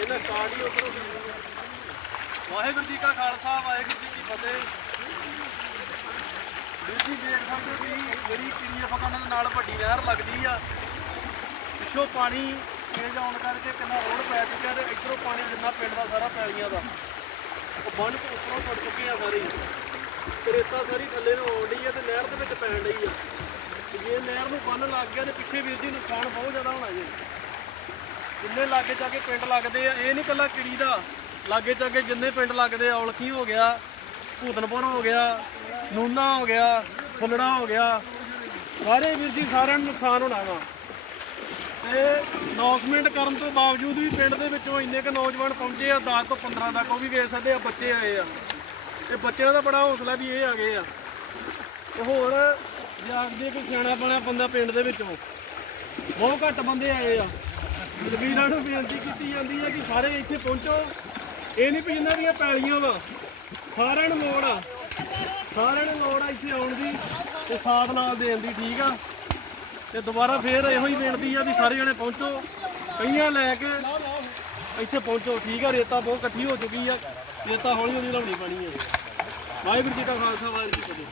ਇਹਦਾ ਸਟਾਰਟ ਹੀ ਉੱਪਰੋਂ ਵਾਹਿਗੁਰੂ ਜੀ ਕਾ ਖਾਲਸਾ, ਵਾਹਿਗੁਰੂ ਜੀ ਕੀ ਫਤਿਹ। ਵੀਰ ਜੀ, ਦੇਖ ਸਕਦੇ ਹੋ ਕਿ ਜਿਹੜੀ ਕਿਰੀਆ ਫਕਾਨਾਂ ਦੇ ਨਾਲ ਵੱਡੀ ਨਹਿਰ ਲੱਗਦੀ ਆ। ਪਿੱਛੋਂ ਪਾਣੀ ਤੇਜ਼ ਆਉਣ ਕਰਕੇ ਕਿੰਨਾ ਰੋਡ ਪੈ ਚੁੱਕਿਆ ਤੇ ਇੱਧਰੋਂ ਪਾਣੀ ਜਿੰਨਾ ਪਿੰਡ ਦਾ ਸਾਰਾ ਪੈਲੀਆਂ ਦਾ। ਉਹ ਬੰਨ ਤੋਂ ਉੱਪਰੋਂ ਟੁੱਟ ਚੁੱਕੇ ਆ ਸਾਰੀ। ਤੇ ਰੇਤਾ ਸਾਰੀ ਥੱਲੇ ਨੂੰ ਆਉਣ ਡਈ ਆ ਤੇ ਨਹਿਰ ਦੇ ਵਿੱਚ ਪੈਣ ਡਈ ਆ। ਜੇ ਨਹਿਰ ਨੂੰ ਬੰਨ ਲੱਗ ਗਿਆ ਤੇ ਪਿੱਛੇ ਵੀਰ ਜੀ ਨੁਕਸਾਨ ਬਹੁਤ ਜ਼ਿਆਦਾ ਹੋਣਾ ਜੀ। ਜਿੰਨੇ ਲਾਗੇ ਜਾ ਕੇ ਪਿੰਡ ਲੱਗਦੇ ਆ, ਇਹ ਨਹੀਂ ਕੱਲਾ ਕਿੜੀ ਦਾ। ਲਾਗੇ ਜਾ ਕੇ ਜਿੰਨੇ ਪਿੰਡ ਲੱਗਦੇ ਆ, ਔਲਖੀ ਹੋ ਗਿਆ, ਭੂਤਨਪੁਰ ਹੋ ਗਿਆ, ਨੂਨਾ ਹੋ ਗਿਆ, ਫੁੱਲੜਾ ਹੋ ਗਿਆ। ਸਾਰੇ ਵੀਰ ਜੀ, ਸਾਰਿਆਂ ਨੂੰ ਨੁਕਸਾਨ ਹੋਣਾ ਵਾ। ਤੇ ਅਨਾਉਂਸਮੈਂਟ ਕਰਨ ਤੋਂ ਬਾਵਜੂਦ ਵੀ ਪਿੰਡ ਦੇ ਵਿੱਚੋਂ ਇੰਨੇ ਕੁ ਨੌਜਵਾਨ ਪਹੁੰਚੇ ਆ 10 ਤੋਂ 15 ਤੱਕ ਉਹ ਵੀ ਵੇਖ ਸਕਦੇ ਆ, ਬੱਚੇ ਆਏ ਆ। ਤੇ ਬੱਚਿਆਂ ਦਾ ਬੜਾ ਹੌਸਲਾ ਵੀ ਇਹ ਆ ਗਏ ਆ। ਤੇ ਹੋਰ, ਜਾਗਦੇ ਕੋਈ ਸਿਆਣਾ ਬਣਾ ਬੰਦਾ ਪਿੰਡ ਦੇ ਵਿੱਚੋਂ। ਬਹੁਤ ਘੱਟ ਬੰਦੇ ਆਏ ਆ। ਵੀਰਾਂ ਨੂੰ ਬੇਨਤੀ ਕੀਤੀ ਜਾਂਦੀ ਹੈ ਕਿ ਸਾਰੇ ਇੱਥੇ ਪਹੁੰਚੋ। ਇਹ ਨਹੀਂ ਵੀ ਇਹਨਾਂ ਦੀਆਂ ਪੈਲੀਆਂ ਵਾ। ਸਾਰਿਆਂ ਨੂੰ ਲੋੜ ਆ। ਸਾਰਿਆਂ ਨੂੰ ਲੋੜ ਆ ਇੱਥੇ ਆਉਣ ਦੀ ਤੇ ਸਾਥ ਨਾਲ ਦੇਣ ਦੀ, ਠੀਕ ਆ? ਤੇ ਦੁਬਾਰਾ ਫੇਰ ਇਹੋ ਹੀ ਬੇਨਤੀ ਆ ਵੀ ਸਾਰੇ ਜਣੇ ਪਹੁੰਚੋ। ਕਈਆਂ ਲੈ ਕੇ ਇੱਥੇ ਪਹੁੰਚੋ, ਠੀਕ ਆ? ਰੇਤਾ ਬਹੁਤ ਇਕੱਠੀ ਹੋ ਚੁੱਕੀ ਆ। ਰੇਤਾ ਹੌਲੀ ਹੌਲੀ ਲਾਉਣੀ ਪੈਣੀ ਹੈ ਵਾਹਿਗੁਰੂ ਜੀ ਕਾ ਖਾਲਸਾ, ਵਾਹਿਗੁਰੂ ਜੀ ਕੀ ਫਤਿਹ।